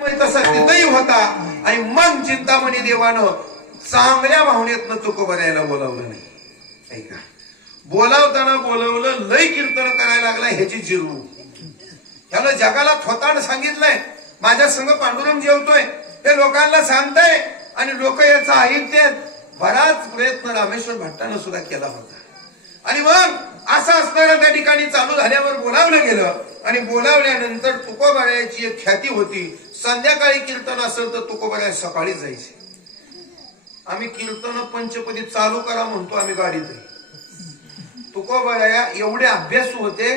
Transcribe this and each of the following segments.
तसा तिथंही होता. आणि मग चिंतामणी देवानं चांगल्या भावनेतनं तुकोबा बनायला बोलावलं नाही. ऐका. बोलावताना बोलवलं लय कीर्तन करायला लागला ह्याची जिरू. ह्याला जगाला थोताड सांगितलंय. माझ्या संघ पांडुरंग जेवतोय. हे लोकांना सांगताय. आणि लोक याचा ऐकतेत. बराच प्रयत्न रामेश्वर भट्टानं सुद्धा केला होता. आणि मग असं असणारं त्या ठिकाणी चालू झाल्यावर बोलावलं गेलं. आणि बोलावल्यानंतर तुकोबाळ्याची एक ख्याती होती. संध्याकाळी कीर्तन असेल तर तुकोबाळ्या सकाळी जायचे. आम्ही कीर्तन पंचपदी चालू करा म्हणतो आम्ही गाडीत तुकोबाळ्या एवढे अभ्यासू होते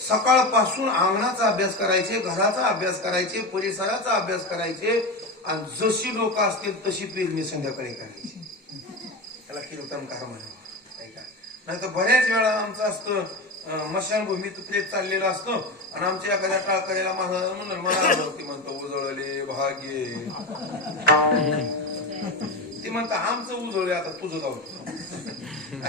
सकाळपासून अंगणाचा अभ्यास करायचे घराचा अभ्यास करायचे परिसराचा अभ्यास करायचे आणि जशी लोक असतील तशी पेरणी संध्याकाळी करायची. त्याला कीर्तनकार म्हणा ऐका. नाही तर बऱ्याच वेळा आमचं असतं मशानभूमीत प्रेत चाललेला असतो. आणि आमच्या एखाद्या टाळकऱ्याला माझा म्हणून मला ती म्हणतो उजळले भागे ती म्हणता आमचं उजळले आता तुझं जाऊ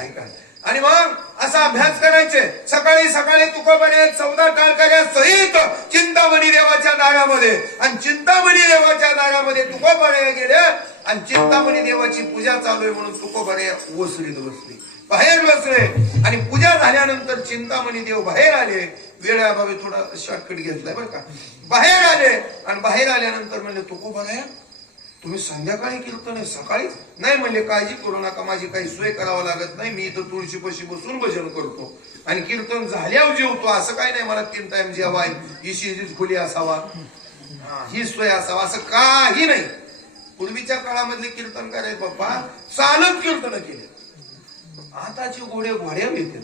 ऐका. आणि मग असा अभ्यास करायचे. सकाळी सकाळी तुकोबाने चौदा टाळकऱ्या सहित चिंतामणी देवाच्या दारामध्ये आणि चिंतामणी देवाच्या दारामध्ये तुकोबाने गेले आणि चिंतामणी देवाची पूजा चालू आहे म्हणून तुकोबाने ओसरीत बसली. बाहेर बसले आणि पूजा झाल्यानंतर चिंतामणी देव बाहेर आले. वेळाभावी थोडा शॉर्टकट घेतलाय बरं का. बाहेर आले आणि बाहेर आल्यानंतर म्हणले तुकोबाने तुम्ही संध्याकाळी कीर्तन आहे सकाळीच? नाही म्हणले काळजी करू नका माझी काही सोय करावं लागत नाही मी इथं तुळशी पशी बसून भजन करतो. आणि कीर्तन झाल्यावर जेवतो असं काही नाही मला तीन टाइम जेवाय ही शिरीच खुली असावा. ही सोय असावा असं काही नाही. पूर्वीच्या काळामधले कीर्तन करायचे बाप्पा चालत कीर्तन केले. आताची घोडे घोड्या येते